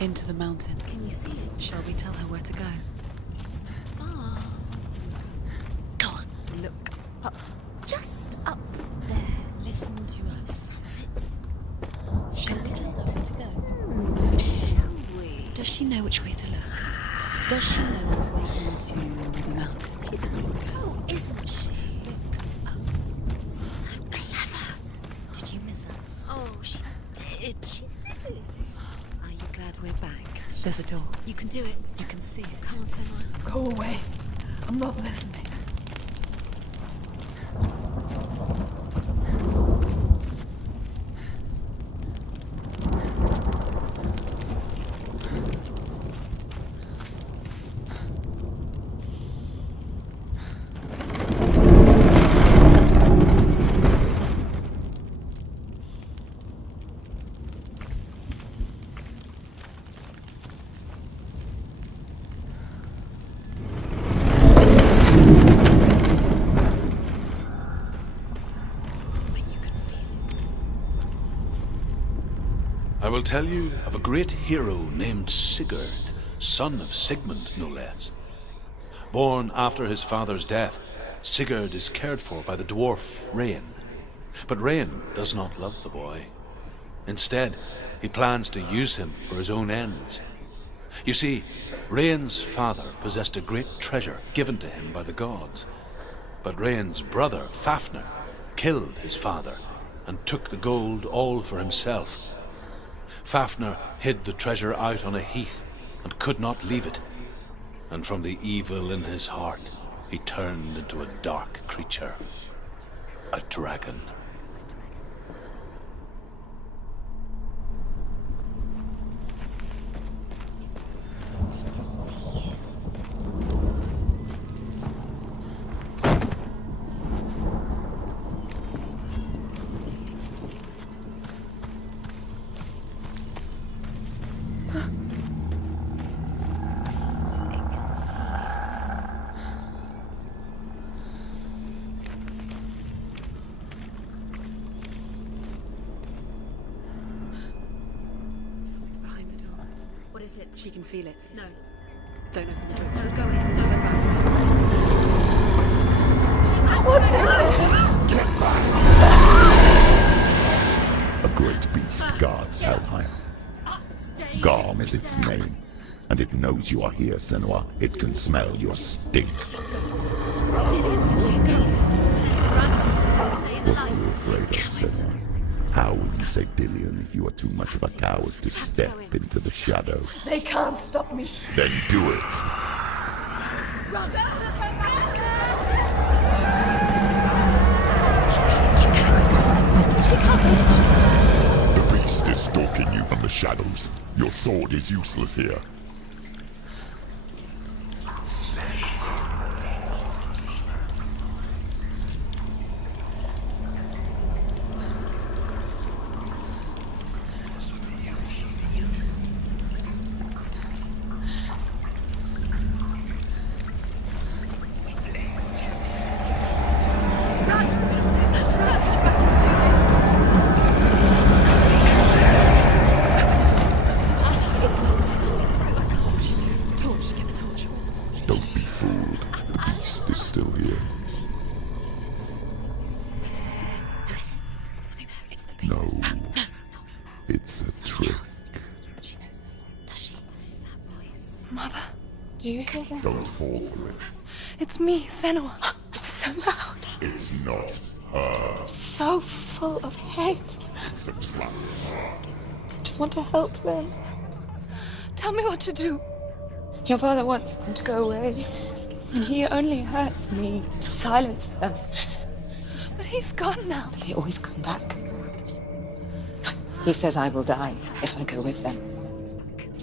Into the mountain. Can you see it? Shall we tell her where to go? It's not far. Go on. Look up. Just up there. Listen to us. Is it? Shall we tell her where to go? Shall we? Does she know which way to look? Does she know the way into the mountain? She's a little girl, isn't she? Look up. So clever. Did you miss us? Oh, she did. She did. Are you glad we're back? There's a door. You can do it. You can see it. Come on, Senua. Go away. I'm not listening. I will tell you of a great hero named Sigurd, son of Sigmund, no less. Born after his father's death, Sigurd is cared for by the dwarf Rain. But Rain does not love the boy. Instead, he plans to use him for his own ends. You see, Rain's father possessed a great treasure given to him by the gods. But Rain's brother, Fafnir, killed his father and took the gold all for himself. Fafnir hid the treasure out on a heath and could not leave it. And from the evil in his heart, he turned into a dark creature, a dragon. Something's behind the door. What is it? She can feel it. No. Don't open the door. No, go in. Don't Turn go back. back. Turn back. What's in there? Get back! A great beast guards Helheim. Garm is its name, and it knows you are here, Senua. It can smell your stink. What are you afraid of, Senua? How will you save Dillion if you are too much of a coward to step into the shadow? They can't stop me. Then do it! The beast is stalking you from the shadows. Your sword is useless here. Don't be fooled. The beast is still here. Who is it? Something there. It's the beast. No, No, it's not. it's a trick. She knows that. Does she? What is that voice? Mother, do you hear that? Don't fall for it. It's me, Senua. It's so loud. It's not her. So full of hate. It's a trap. I just want to help them. Tell me what to do. Your father wants them to go away. And he only hurts me to silence them. But he's gone now. They always come back. He says I will die if I go with them.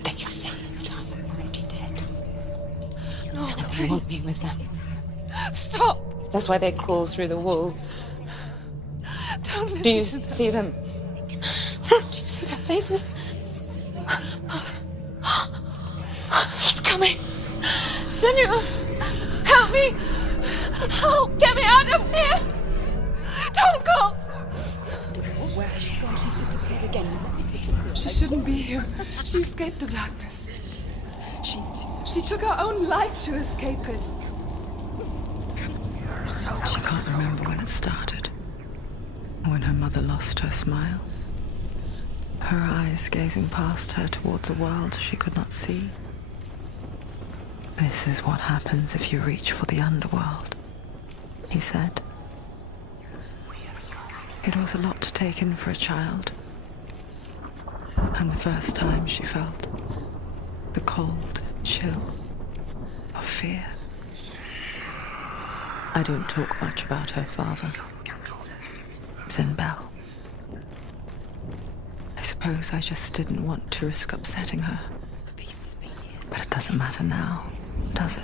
They say that I'm already dead. No, And they want me with them. stop. That's why they crawl through the walls. Don't listen Do you to them. see them? Do you see their faces? He's coming. Senua, help me. Help, get me out of here. Don't go. Where has she gone? She's disappeared again. She shouldn't be here. She escaped the darkness. She took her own life to escape it. She can't remember when it started. When her mother lost her smile. Her eyes gazing past her towards a world she could not see. This is what happens if you reach for the underworld, he said. It was a lot to take in for a child. And the first time she felt the cold chill of fear. I don't talk much about her father, Zinbel. I suppose I just didn't want to risk upsetting her. But it doesn't matter now, does it?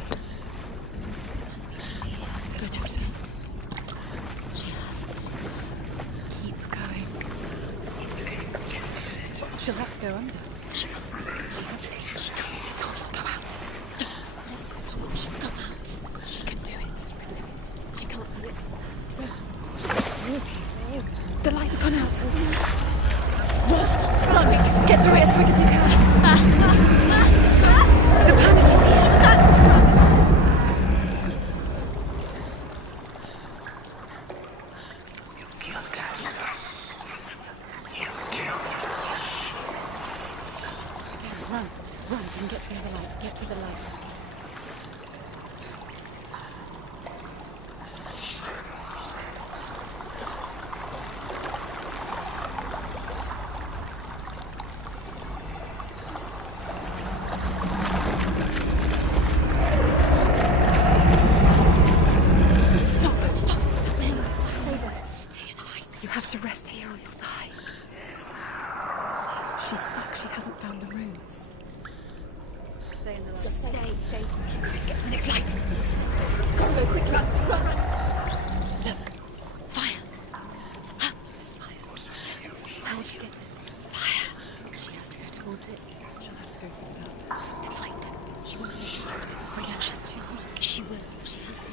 Keep going. She'll have to go under. She has to. The torch will go out. The torch will go out. She can do it. She can't do it. The light's gone out. Run! Get through it as quick as you can. The panic is here. Run and get to the light. Get to the light. You have to rest here on the side. She's stuck. She hasn't found the runes. Stay in the light. Stay. Get to the next light. Let's go quick. Run. Look. Fire. There's fire. How will she get it? Fire. She has to go towards it. She'll have to go through the darkness. Light. She won't make it. Bring her. She's too weak. She will. She has to.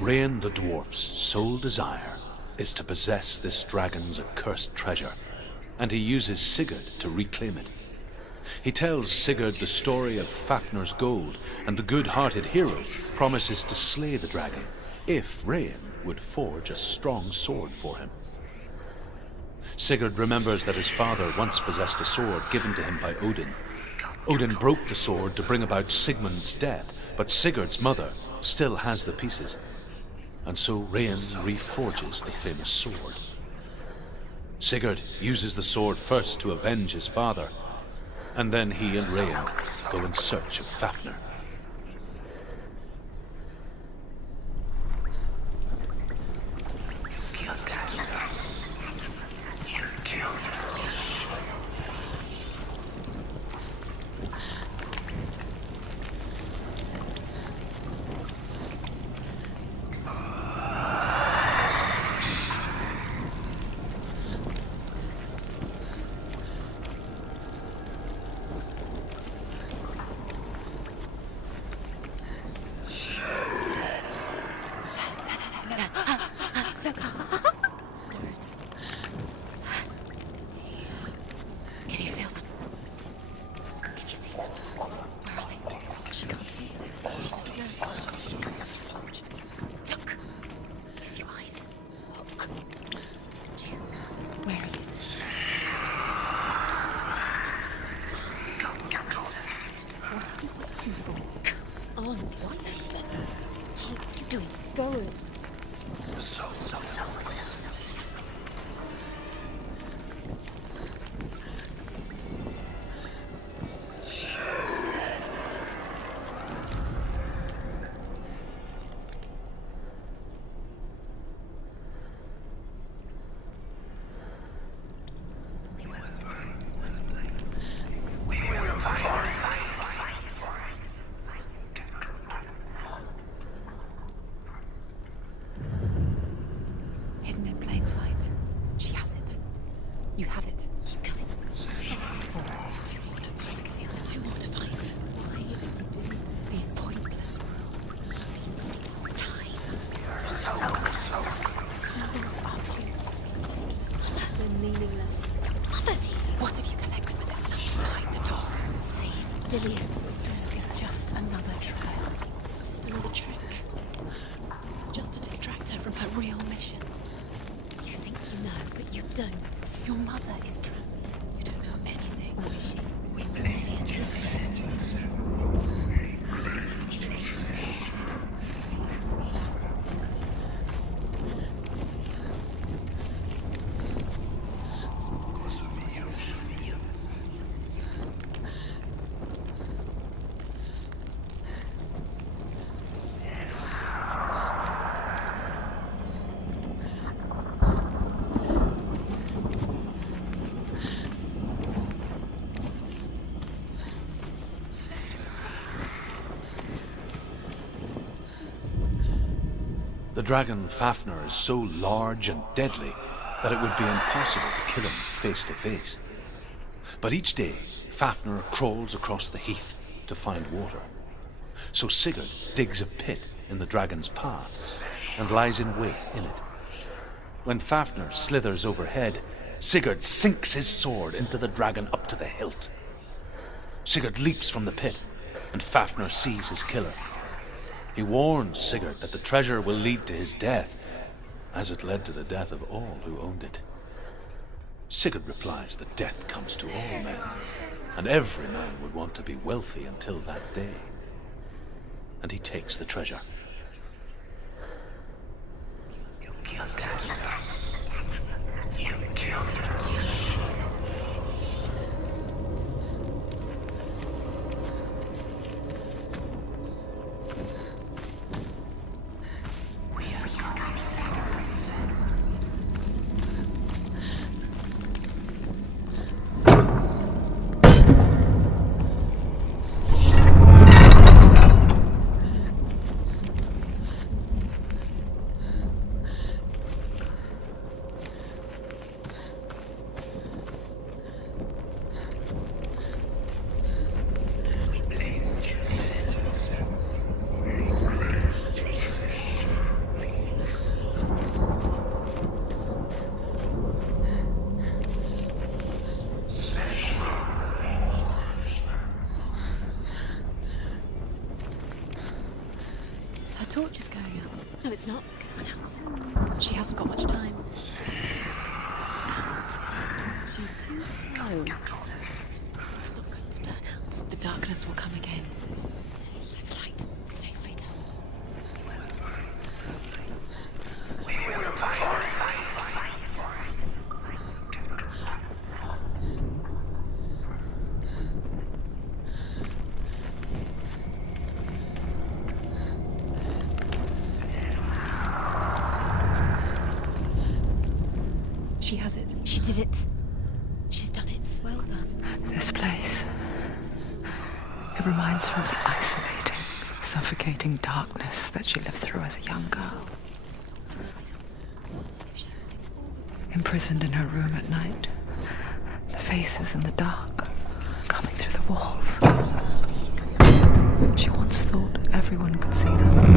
Rain the dwarf's sole desire is to possess this dragon's accursed treasure, and he uses Sigurd to reclaim it. He tells Sigurd the story of Fafnir's gold, and the good-hearted hero promises to slay the dragon if Rain would forge a strong sword for him. Sigurd remembers that his father once possessed a sword given to him by Odin. Odin broke the sword to bring about Sigmund's death, but Sigurd's mother still has the pieces. And so Rain reforges the famous sword. Sigurd uses the sword first to avenge his father, and then he and Rain go in search of Fafnir. don't. Your mother is trapped. You don't know anything. Dillian is dead. The dragon Fafnir is so large and deadly that it would be impossible to kill him face to face. But each day, Fafnir crawls across the heath to find water. So Sigurd digs a pit in the dragon's path and lies in wait in it. When Fafnir slithers overhead, Sigurd sinks his sword into the dragon up to the hilt. Sigurd leaps from the pit, and Fafnir sees his killer. He warns Sigurd that the treasure will lead to his death, as it led to the death of all who owned it. Sigurd replies that death comes to all men, and every man would want to be wealthy until that day. And he takes the treasure. You killed us. You killed us. Torch is going out. No, it's not. It's going out. She hasn't got much time. She's too slow. It's not going to burn out. The darkness will come again. Light. Safe, later. We will fight. She has it. She did it. She's done it. Well done. This place. It reminds her of the isolating, suffocating darkness that she lived through as a young girl. Imprisoned in her room at night. The faces in the dark, coming through the walls. She once thought everyone could see them.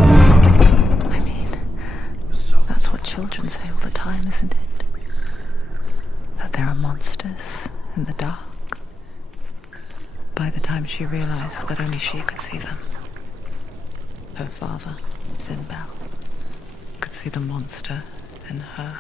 I mean, that's what children say all the time, isn't it? That there are monsters in the dark. By the time she realized that only she could see them, her father, Zinbel, could see the monster in her.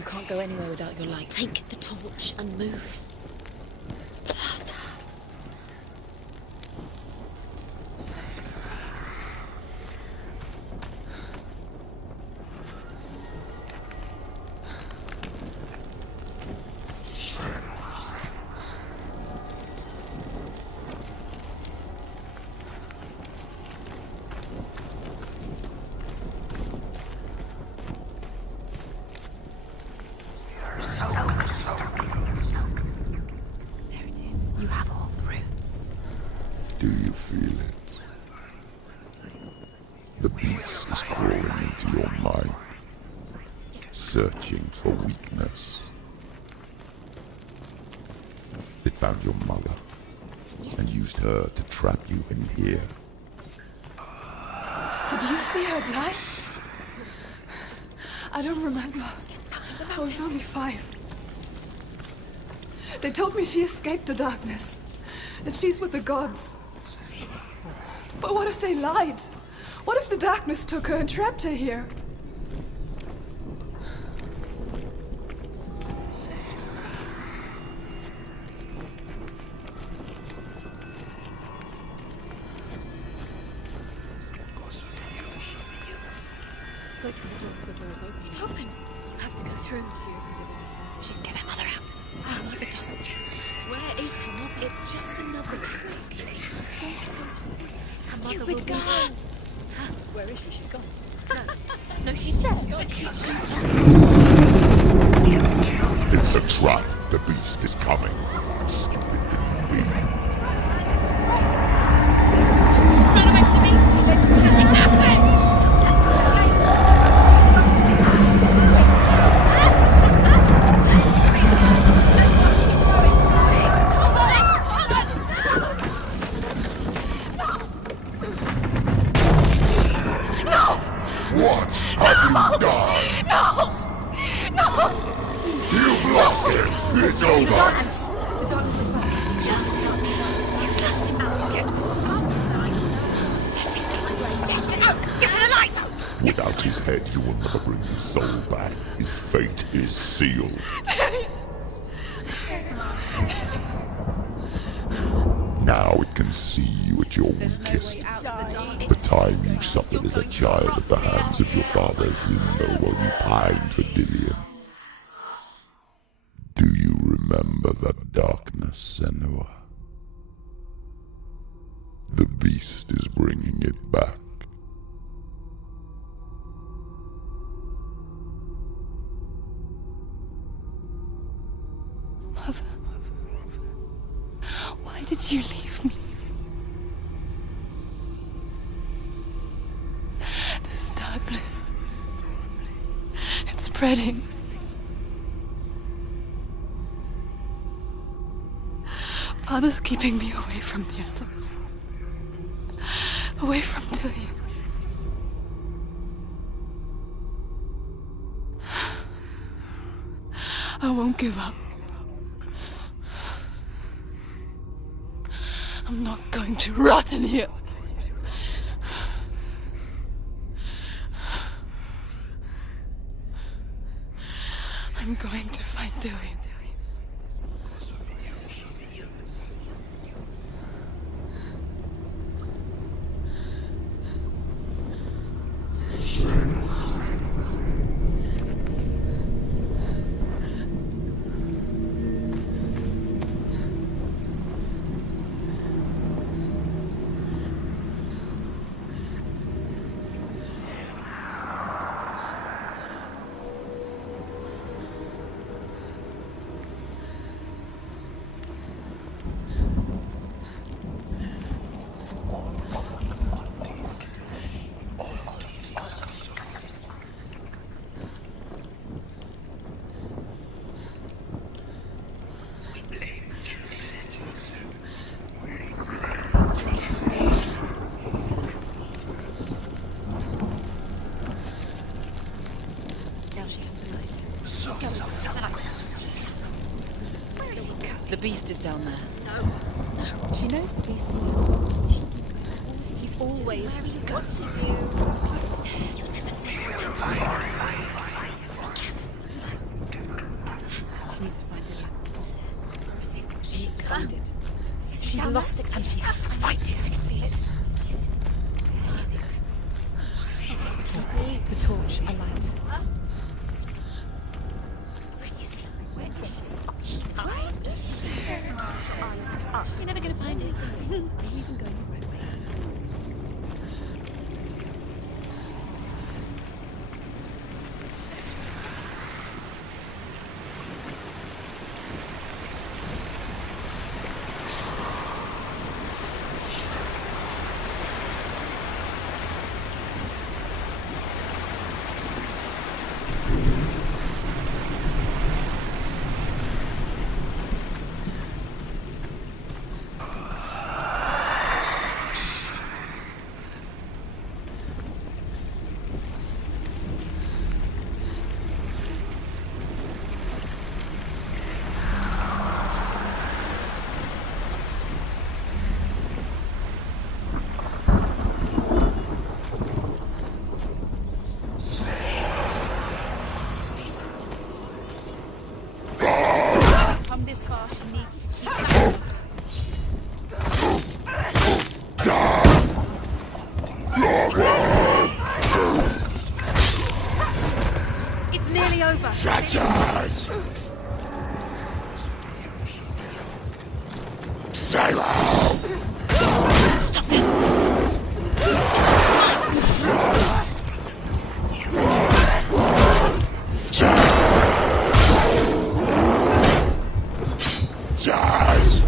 You can't go anywhere without your light. Take the torch and move. There it is. You have all the runes. Do you feel it? The beast is crawling into your mind, searching for weakness. It found your mother and used her to trap you in here. Did you see her die? I don't remember. I was only 5. They told me she escaped the darkness, that she's with the gods. But what if they lied? What if the darkness took her and trapped her here? Go through the door. The door is open. It's open. You have to go through. She can get her mother out. Oh, my God, doesn't it? Where is her mother? It's just another trick. Don't. Stupid girl. Where is she? She's gone. No, she's there. It's a trap. The beast is coming. Stupid human being. Run away from the beast. Nothing. What have you done? No! You've lost it! It's over! The darkness is back. You lost him. You've lost him. Get to the light! Without his head, you will never bring his soul back. His fate is sealed. Now it can see you at your weakest. The time you suffered as a child at the hands of your father's Limbo while you pined for Dillion. Do you remember that darkness, Senua? The beast is bringing it back. Mother, why did you leave me? This darkness, it's spreading. Father's keeping me away from the others. Away from Dillion. I won't give up. I'm not going to rot in here. I'm going to find Dillion. The beast is down there. No. She knows the beast is there. He's always watching you. He's there. You're never safe from him. She needs to find it. She needs to Is find it. She down lost there? it and she has to find it. I can feel it. Is it? The torch, a light. Can you see? Where is she? Where is she? Eyes up. You're never going to find it. Are you even going the right way? Come this far, she needs to keep that. It's nearly over. Traitors! Sailor! Stop them! Jazz!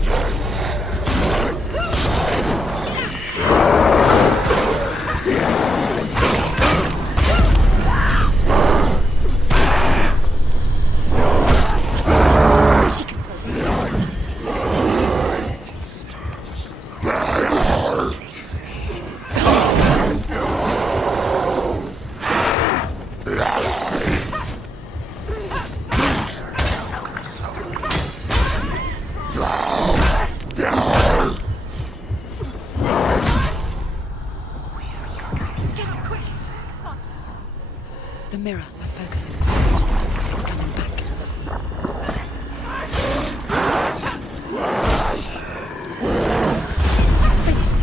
The mirror, my focus is gone. It's coming back. Finished it.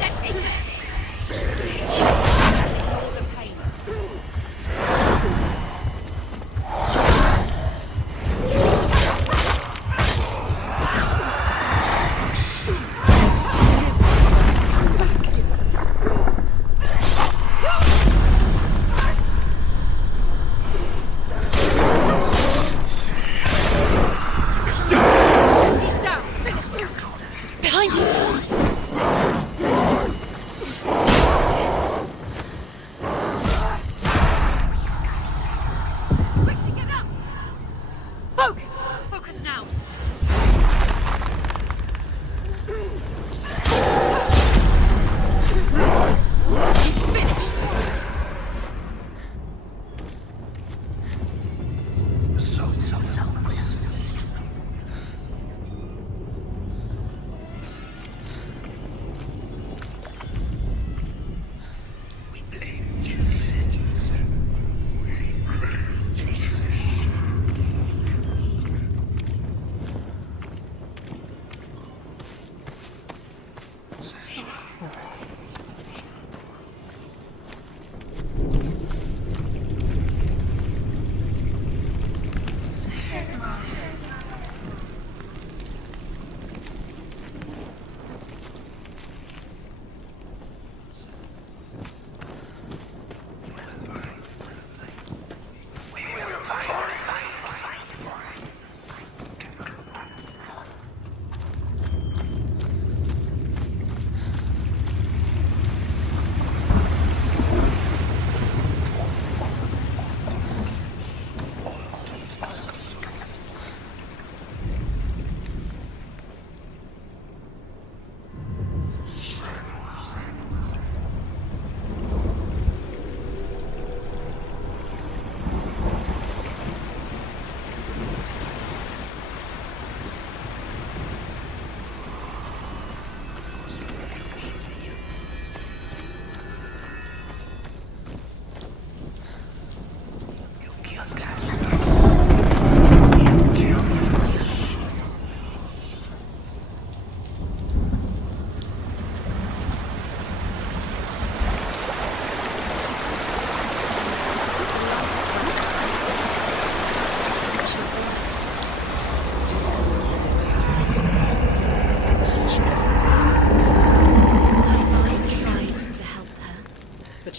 That's it. All the pain.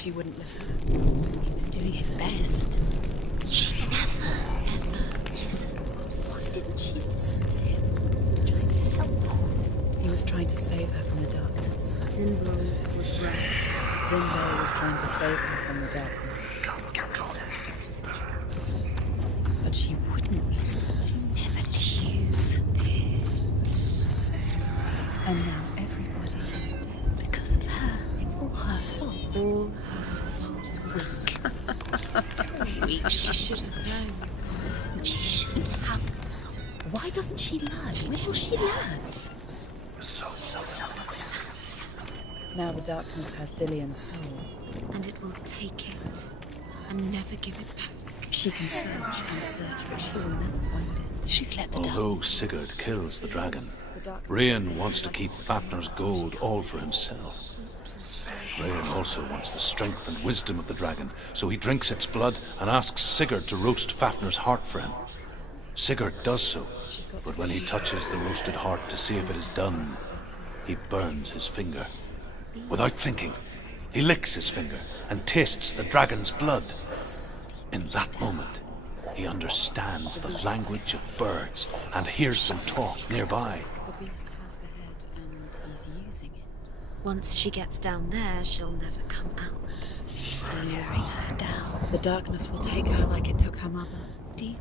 she wouldn't listen. He was doing his best. She never, ever listens. Why didn't she listen to him? Trying to help her. He was trying to save her from the darkness. Zinbro was right. Zinbo was trying to save her from the darkness. But she wouldn't listen. Never choose. And now everybody is dead. Because of her. It's all her fault. All her fault. Weak. She should have known. She should have. Why doesn't she learn? When will she learn? She doesn't understand. Now the darkness has Dillian's soul. And it will take it and never give it back. She can search and search, but she will never find it. She's let the Although dark. Sigurd kills the dragon, Rain wants to keep Fafnir's gold all for himself. Rain also wants the strength and wisdom of the dragon, so he drinks its blood and asks Sigurd to roast Fafnir's heart for him. Sigurd does so, but when he touches the roasted heart to see if it is done, he burns his finger. Without thinking, he licks his finger and tastes the dragon's blood. In that moment, he understands the language of birds and hears them talk nearby. The beast has the head and is using it. Once she gets down there, she'll never come out. It's luring her down. The darkness will take her like it took her mother. Deeper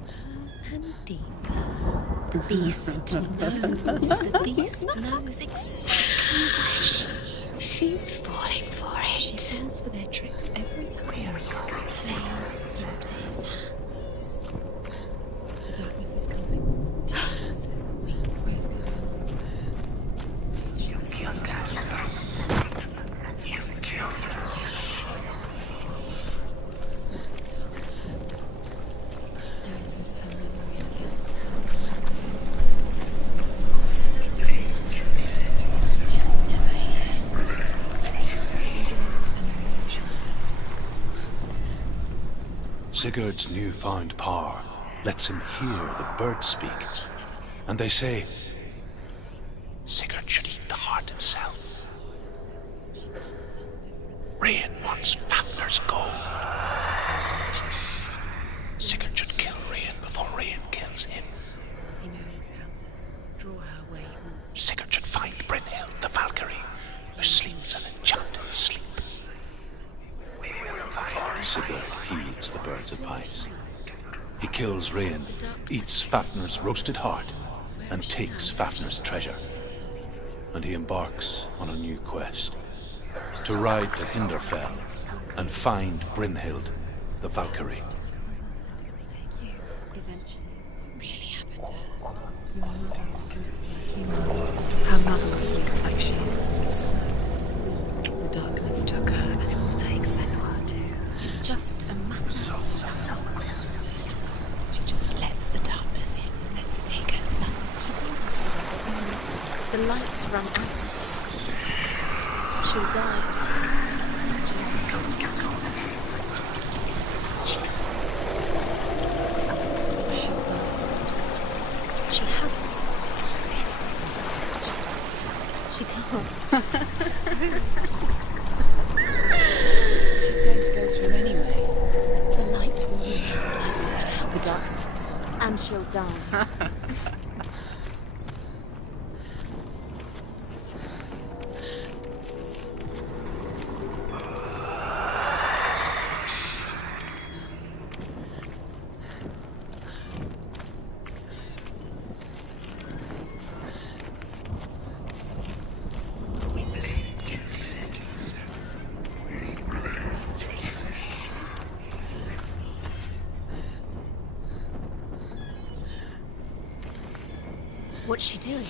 and deeper. The beast knows. The beast knows exactly where she is. She's falling for it. She falls for their tricks every time. Plays into his hands. The darkness is coming. Where's God? She was Killed us. You killed us. Says her She was never here. Sigurd's newfound power lets him hear the birds speak, and they say, Sigurd should eat the heart himself. Rain wants Fafnir's gold. Sigurd should kill Rain before Rain kills him. He knows how to draw her where he wants. Sigurd should find Brynhild the Valkyrie, who sleeps an enchanted sleep. Sigurd heeds the bird's advice. He kills Rain, eats Fafnir's roasted heart, and takes Fafnir's treasure. And he embarks on a new quest, to ride to Hinderfell and find Brynhild the Valkyrie. Eventually. Really happened to her. Her mother was weak like she is. The darkness took her, and it will take Senua too. It's just a matter of time. She just lets the darkness in and lets it take her back. The lights run out. She'll die. She can't. She'll die. She hasn't. She can't. She's going to go through anyway. The light will remember us. The darkness is on. And she'll die. What's she doing?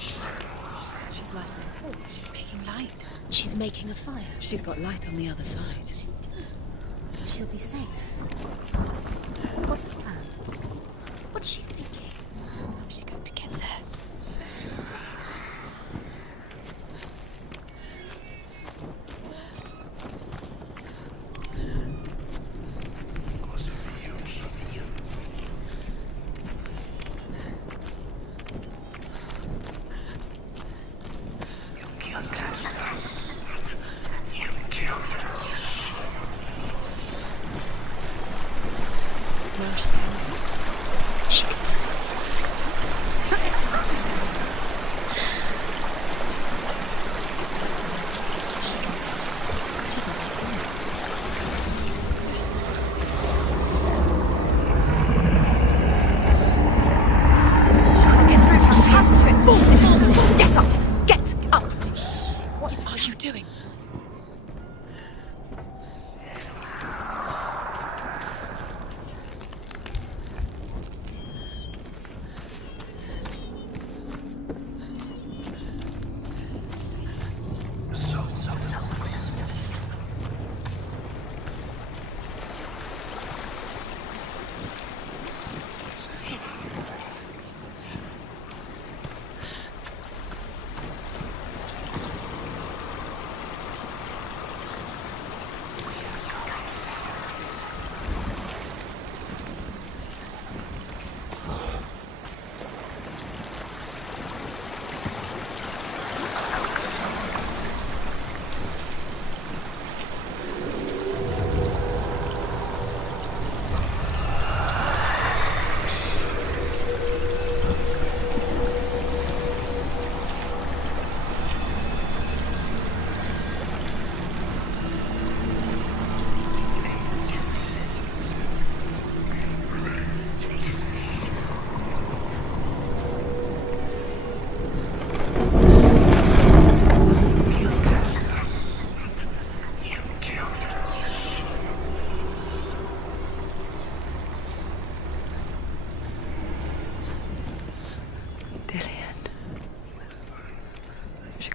She's lighting a torch. She's making light. She's making a fire. She's got light on the other side. She'll be safe. What's the plan? What's she thinking? How's she going to get there?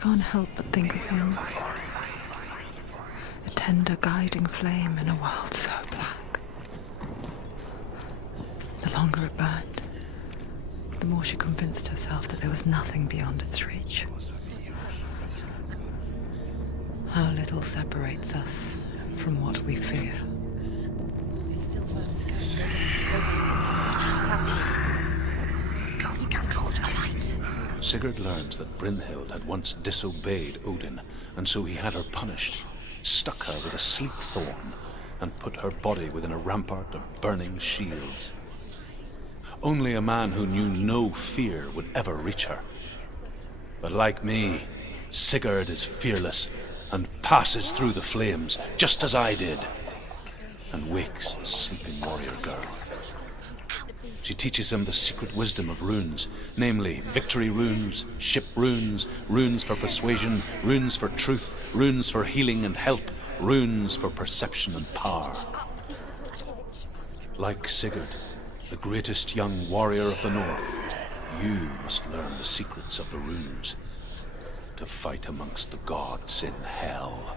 can't help but think of him. A tender guiding flame in a world so black. The longer it burned, the more she convinced herself that there was nothing beyond its reach. How little separates us from what we fear. It's still further to go. Go down. Has to. Keep the torch alight. Sigurd learns that Brynhild had once disobeyed Odin, and so he had her punished, stuck her with a sleek thorn, and put her body within a rampart of burning shields. Only a man who knew no fear would ever reach her. But like me, Sigurd is fearless and passes through the flames, just as I did, and wakes the sleeping warrior girl. She teaches him the secret wisdom of runes, namely victory runes, ship runes, runes for persuasion, runes for truth, runes for healing and help, runes for perception and power. Like Sigurd, the greatest young warrior of the North, you must learn the secrets of the runes to fight amongst the gods in hell.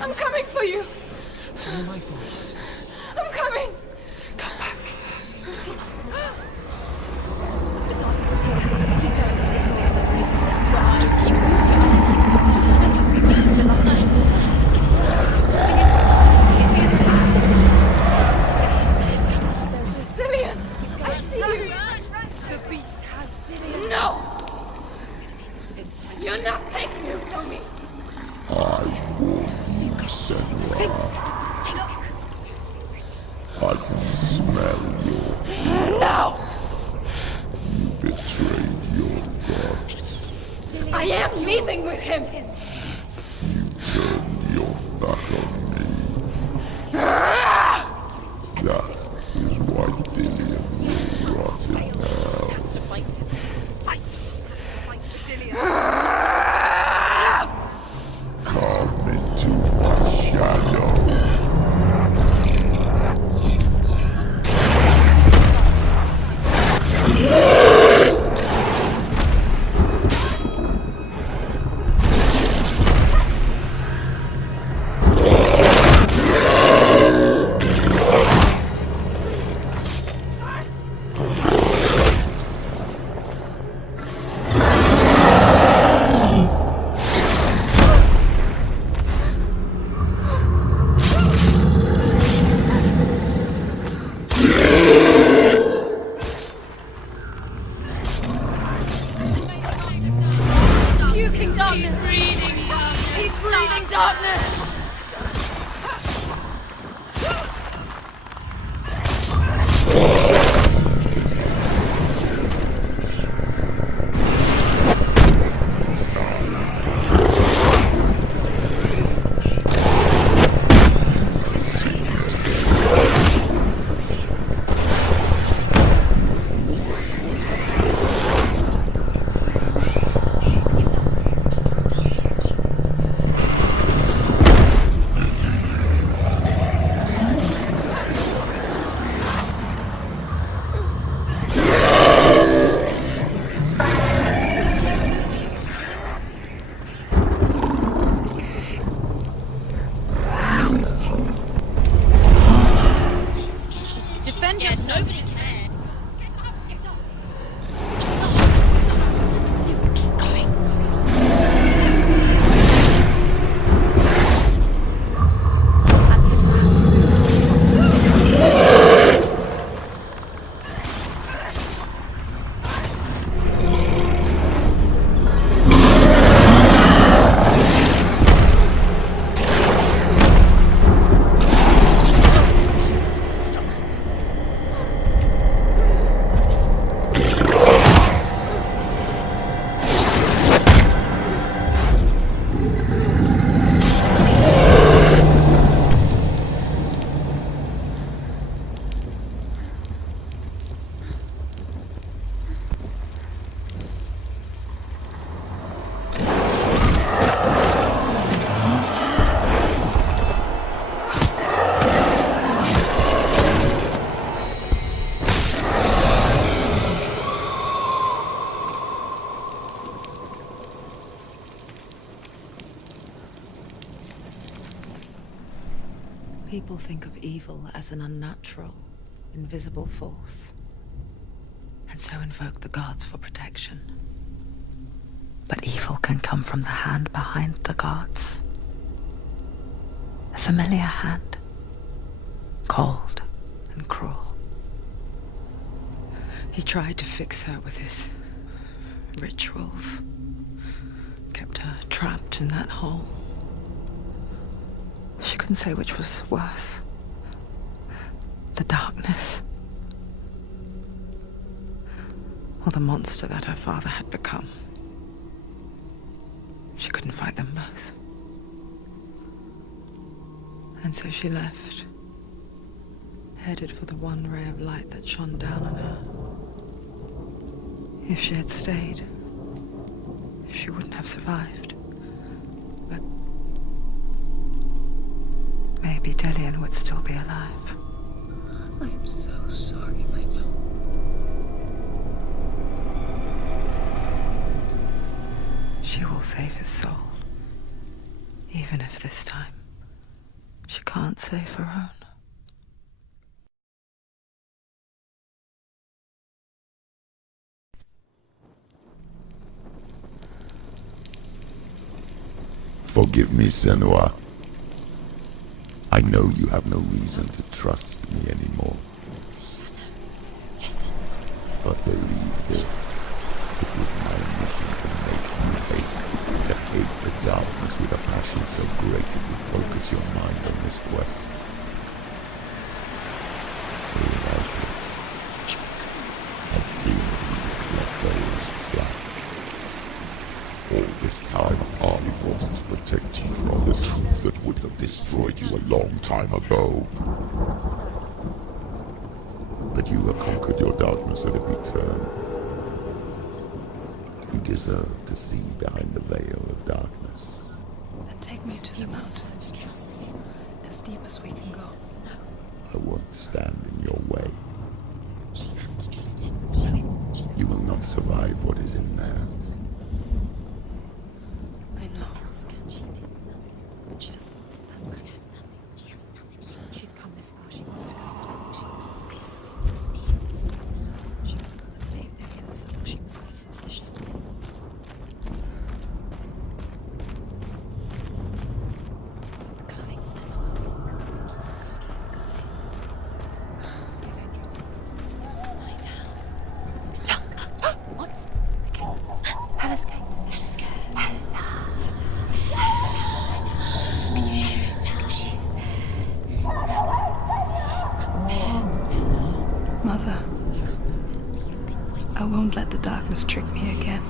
I'm coming for you. Follow my voice. I'm coming. Come back. Just keep close your eyes. The light. Cillian, I see you. The beast has Cillian. No. You're not taking him from me. I warn you, Senua. I can smell your No. You betrayed your god. I am leaving with him. You turned your back on me. That is why Dillian will rot in hell. Come into my shadow. Puking darkness. He's breathing darkness. People think of evil as an unnatural, invisible force, and so invoke the gods for protection. But evil can come from the hand behind the gods. A familiar hand, cold and cruel. He tried to fix her with his rituals, kept her trapped in that hole. She couldn't say which was worse. The darkness, or the monster that her father had become. She couldn't fight them both. And so she left, headed for the one ray of light that shone down on her. If she had stayed, she wouldn't have survived. But maybe Dillian would still be alive. I am so sorry, my love. She will save his soul, even if this time she can't save her own. Forgive me, Senua. I know you have no reason to trust me anymore. Shut up. Listen. But believe this. It was my mission to make you hate. To hate the darkness with a passion so great it would focus your mind on this quest. Rewrite it. Yes. And feel it let those slack. All this time, Arlie wanted to protect you from the truth that would have destroyed you a long time ago. But you have conquered your darkness at every turn. You deserve to see behind the veil of darkness. Then take me to the mountain. To trust him. As deep as we can go. I won't stand in your way. She has to trust him. You will not survive what is in there. I know. She doesn't want to tell. She has nothing. She has nothing. She's come this far. She wants to go forward. She wants this to experience. She wants to save Dillian's soul. She must listen to the shadow. Coming, Senua. Just keep going. It's too dangerous to lie down. Look! What? Hela's gate. Hella's gate. Can you hear it? She's Mother, I won't let the darkness trick me again.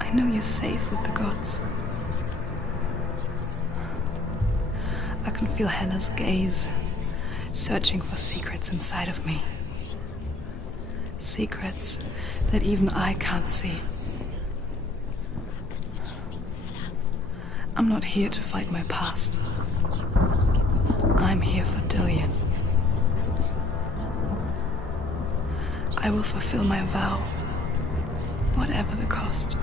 I know you're safe with the gods. I can feel Hela's gaze, searching for secrets inside of me. Secrets that even I can't see. I'm not here to fight my past. I'm here for Dillian. I will fulfill my vow, whatever the cost.